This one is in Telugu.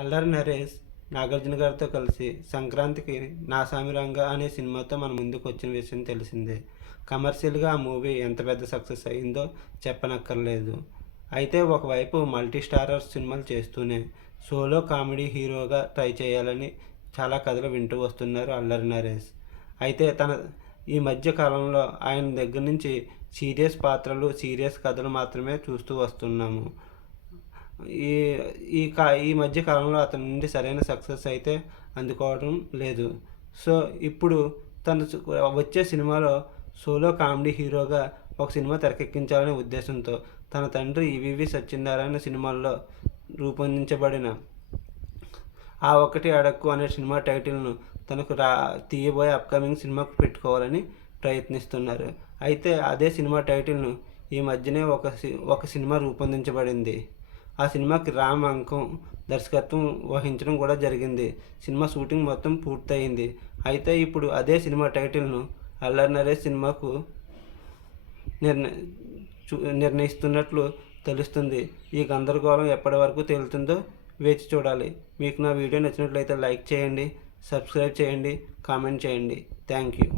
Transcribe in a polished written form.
అల్లరి నరేష్ నాగార్జున గారితో కలిసి సంక్రాంతికి నా సామిరంగా అనే సినిమాతో మన ముందుకు వచ్చిన విషయం తెలిసిందే. కమర్షియల్గా ఆ మూవీ ఎంత పెద్ద సక్సెస్ అయిందో చెప్పనక్కర్లేదు. అయితే ఒకవైపు మల్టీ స్టారర్ సినిమాలు చేస్తూనే సోలో కామెడీ హీరోగా ట్రై చేయాలని చాలా కథలు వింటూ వస్తున్నారు అల్లరి నరేష్. అయితే ఈ మధ్య కాలంలో ఆయన దగ్గర నుంచి సీరియస్ పాత్రలు, సీరియస్ కథలు మాత్రమే చూస్తూ వస్తున్నాము. ఈ ఈ మధ్య కాలంలో అతని నుండి సరైన సక్సెస్ అయితే అందుకోవడం లేదు. సో ఇప్పుడు తను వచ్చే సినిమాలో సోలో కామెడీ హీరోగా ఒక సినిమా తెరకెక్కించాలనే ఉద్దేశంతో తన తండ్రి ఈవీవి సత్యనారాయణ సినిమాల్లో రూపొందించబడిన ఆ ఒకటి అడక్కు అనే సినిమా టైటిల్ను తనకు తీయబోయే అప్కమింగ్ సినిమాకు పెట్టుకోవాలని ప్రయత్నిస్తున్నారు. అయితే అదే సినిమా టైటిల్ను ఈ మధ్యనే ఒక సినిమా రూపొందించబడింది. ఆ సినిమాకి రామ్ అంకం దర్శకత్వం వహించడం కూడా జరిగింది. సినిమా షూటింగ్ మొత్తం పూర్తయింది. అయితే ఇప్పుడు అదే సినిమా టైటిల్ను అల్లరి నరేష్ సినిమాకు నిర్ణయిస్తున్నట్లు తెలుస్తుంది. ఈ గందరగోళం ఎప్పటి వరకు తేలుతుందో వేచి చూడాలి. మీకు నా వీడియో నచ్చినట్లయితే లైక్ చేయండి, సబ్స్క్రైబ్ చేయండి, కామెంట్ చేయండి. Thank you.